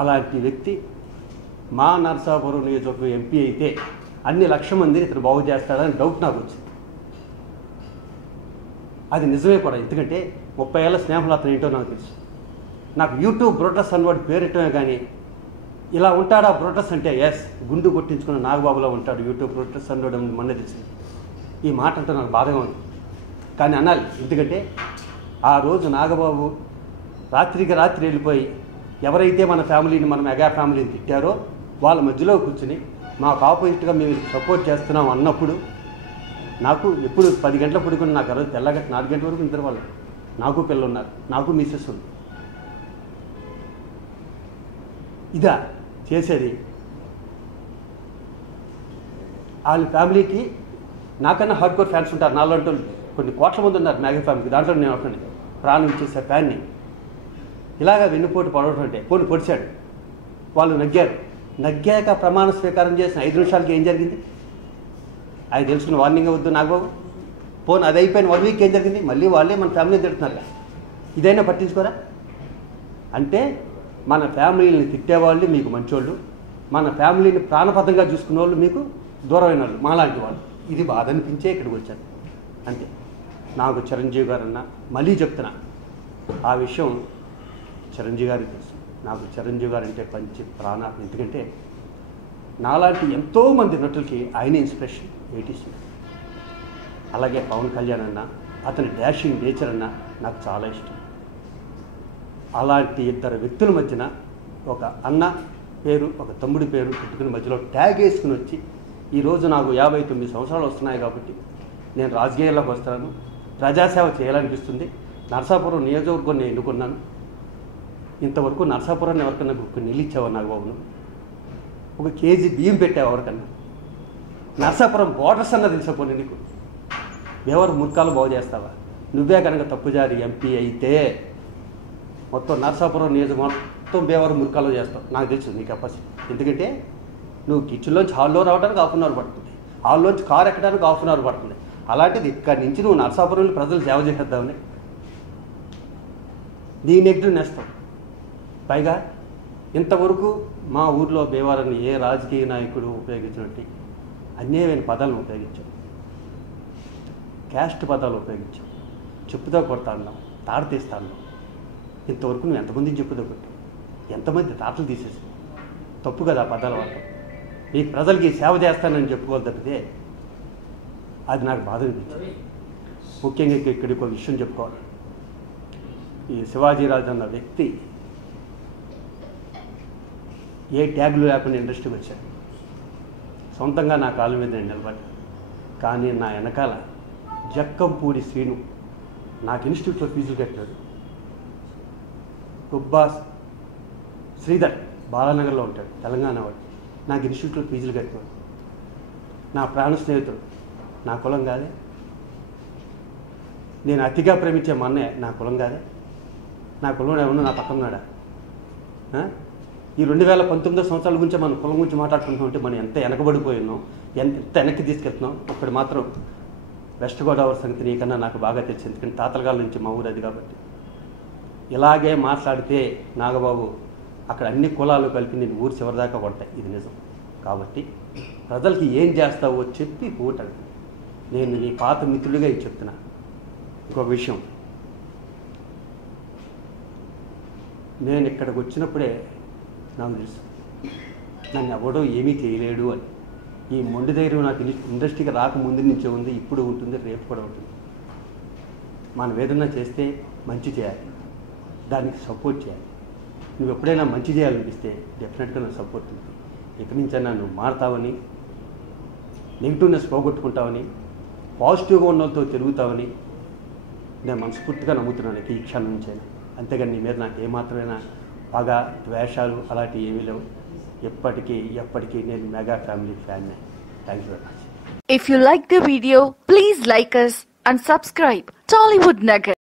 అలాంటి వ్యక్తి మా నరసాపురం నియోజకవర్గం ఎంపీ అయితే అన్ని లక్షల మందిని ఇతను బాగు చేస్తాడని డౌట్ నాకు వచ్చింది. అది నిజమే కూడా. ఎందుకంటే 30 ఏళ్ళ స్నేహంలో అతను ఏంటో నాకు తెలుసు. నాకు యూట్యూబ్ బ్రోటస్ అన్నవాడు పేరెట్టమే కానీ ఇలా ఉంటాడా బ్రోటస్ అంటే ఎస్ గుండు కొట్టించుకున్న నాగబాబులో ఉంటాడు యూట్యూబ్ బ్రోటస్ అన్నవాడు మొన్న తెలిసింది. ఈ మాట అంటే నాకు బాధగా ఉంది కానీ అనాలి. ఎందుకంటే ఆ రోజు నాగబాబు రాత్రికి రాత్రి వెళ్ళిపోయి ఎవరైతే మన ఫ్యామిలీని మన మెగా ఫ్యామిలీని తిట్టారో వాళ్ళ మధ్యలో కూర్చుని మాకు ఆపోజిట్గా మేము సపోర్ట్ చేస్తున్నాం అన్నప్పుడు నాకు ఎప్పుడు 10 గంటల పడుకుని నాకు రోజు తెల్లగట్ట 4 గంటల వరకు నిద్ర వాళ్ళు. నాకు పిల్లలు ఉన్నారు, నాకు మిస్సెస్ ఉంది. ఇదా చేసేది? వాళ్ళ ఫ్యామిలీకి నాకన్నా హార్డ్ కోర్ ఫ్యాన్స్ ఉంటారు. నాలుగు కొన్ని కోట్ల మంది ఉన్నారు మెగా ఫ్యామిలీకి. దాంట్లో నేను ఒకటి ప్రాణం ఇచ్చేసే ఫ్యాన్ని ఇలాగా వెన్నుపోటు పడవడం అంటే పోనీ పొడిచాడు. వాళ్ళు నగ్గాక ప్రమాణ స్వీకారం చేసిన 5 నిమిషాలకి ఏం జరిగింది? అది తెలుసుకుని వార్నింగ్ వద్దు నాగబాబు. పోనీ అది అయిపోయిన 1 వీక్ ఏం జరిగింది? మళ్ళీ వాళ్ళే మన ఫ్యామిలీ తిడుతున్నారు. ఇదైనా పట్టించుకోరా? అంటే మన ఫ్యామిలీని తిట్టేవాళ్ళు మీకు మంచోళ్ళు, మన ఫ్యామిలీని ప్రాణపదంగా చూసుకునే వాళ్ళు మీకు దూరమైన వాళ్ళు, మాలాంటి వాళ్ళు. ఇది బాధ అనిపించే ఇక్కడికి వచ్చాను అంతే. నాకు చిరంజీవి గారన్నా మళ్ళీ చెప్తున్నా, ఆ విషయం చిరంజీవి గారికి తెలుసు. నాకు చిరంజీవి గారు అంటే పంచి ప్రాణ. ఎందుకంటే నాలాంటి ఎంతోమంది నటులకి ఆయన ఇన్స్పిరేషన్ 80s. అలాగే పవన్ కళ్యాణ్ అన్న, అతని డాషింగ్ నేచర్ అన్న నాకు చాలా ఇష్టం. అలాంటి ఇద్దరు వ్యక్తుల మధ్యన ఒక అన్న పేరు ఒక తమ్ముడి పేరు పెట్టుకుని మధ్యలో ట్యాగ్ వేసుకుని వచ్చి ఈరోజు నాకు 59 సంవత్సరాలు వస్తున్నాయి కాబట్టి నేను రాజకీయాల్లోకి వస్తాను, ప్రజాసేవ చేయాలనిపిస్తుంది. నరసాపురం నియోజకవర్గం నేను ఎన్నుకున్నాను. ఇంతవరకు నరసాపురాన్ని ఎవరికన్నా నీళ్ళు ఇచ్చావు నాగబాబును? ఒక కేజీ బియ్యం పెట్టావు ఎవరికన్నా? నరసాపురం బోర్డర్స్ అన్న తెలిసిపోయి నీకు ఎవరు ముర్కాలు బాగు చేస్తావా? నువ్వే కనుక తప్పుజారి ఎంపీ అయితే మొత్తం నరసాపురం నియోజకవర్గం మొత్తం బేవరు మురికాలో చేస్తావు. నాకు తెలుసు నీ కెపాసిటీ. ఎందుకంటే నువ్వు కిచెన్లోంచి హాల్లో రావడానికి 1/2 అవర్ పడుతుంది, హాల్లోంచి కారు ఎక్కడానికి 1/2 అవర్ పడుతుంది. అలాంటిది ఇక్కడి నుంచి నువ్వు నరసాపురంలో ప్రజలు సేవ చేసేద్దామని నీ నెగ్గు నేస్తావు. పైగా ఇంతవరకు మా ఊర్లో బేవారని ఏ రాజకీయ నాయకుడు ఉపయోగించినట్టు అన్యాయమైన పదాలను ఉపయోగించావు, క్యాస్ట్ పదాలు ఉపయోగించావు, చెప్పుతో కొడతా అన్నావు, తాడు తీస్తా అన్నావు. ఇంతవరకు నువ్వు ఎంతమందిని చెప్పుదో కొట్టావు, ఎంతమంది తాటలు తీసేసావు? తప్పు కదా ఆ పదాలు వాడటం. ఈ ప్రజలకి సేవ చేస్తానని చెప్పుకోవాలి తప్పితే అది నాకు బాధ అనిపించింది. ముఖ్యంగా ఇక్కడికి ఒక విషయం చెప్పుకోవాలి. ఈ శివాజీరాజు అన్న వ్యక్తి ఏ ట్యాగులు లేకుండా ఇండస్ట్రీకి వచ్చాడు. సొంతంగా నా కాళ్ళ మీద నేను నిలబడ్డా. కానీ నా వెనకాల జక్కంపూడి శ్రీను నాకు ఇన్స్టిట్యూట్లో ఫీజులు కట్టాడు. గుబ్బాస్ శ్రీధర్ బాలానగర్లో ఉంటాడు, తెలంగాణ వాడు, నాకు ఇన్స్టిట్యూట్లో ఫీజులు కట్టాడు. నా ప్రాణ స్నేహితుడు, నా కులం కాదే. నేను అతిగా ప్రేమించే మా అన్నయ్య నా కులం కాదే. నా కులం ఏమన్నా నా పక్కన ఉన్నాడా? ఈ 2019 సంవత్సరాల గురించి మన కులం గురించి మాట్లాడుకుంటూ ఉంటే మనం ఎంత వెనకబడిపోయినాం, ఎంత వెనక్కి తీసుకెళ్తున్నాం. ఒకటి మాత్రం వెస్ట్ గోదావరి సంగతి నీకన్నా నాకు బాగా తెలిసి, ఎందుకంటే తాతలగాల నుంచి మా ఊరు అది కాబట్టి. ఇలాగే మాట్లాడితే నాగబాబు అక్కడ అన్ని కులాలు కలిపి నేను ఊరు చివరిదాకా కొడతాయి, ఇది నిజం. కాబట్టి ప్రజలకి ఏం చేస్తావో చెప్పి ఓటడు. నేను నీ పాత మిత్రుడిగా ఇది చెప్తున్నా. ఇంకొక విషయం, నేను ఇక్కడికి వచ్చినప్పుడే నాకు తెలుసు నన్ను ఎవడో ఏమీ చేయలేడు అని. ఈ మొండి ధైర్యం నాకు ఇండస్ట్రీకి రాకముందు నుంచే ఉంది, ఇప్పుడు ఉంటుంది, రేపు కూడా ఉంటుంది. మనం ఏదన్నా చేస్తే మంచి చేయాలి, దానికి సపోర్ట్ చేయాలి. నువ్వు ఎప్పుడైనా మంచి చేయాలనిపిస్తే డెఫినెట్గా నాకు సపోర్ట్ ఉంది. ఇక్కడి నుంచైనా నువ్వు మారుతావని, నెగిటివ్నెస్ పోగొట్టుకుంటావని, పాజిటివ్గా ఉన్న వాళ్ళతో తిరుగుతావని నేను మనస్ఫూర్తిగా నమ్ముతున్నాను ఈ క్షణం నుంచైనా. అంతేగాని నీ మీద నాకు ఏమాత్రమైనా పగ ద్వేషాలు అలాంటివి ఏమీ లేవు. ఎప్పటికీ నేను మెగా ఫ్యామిలీ ఫ్యాన్నే. Thank you very much. If you like the video, please like us and subscribe Tollywood Nugget.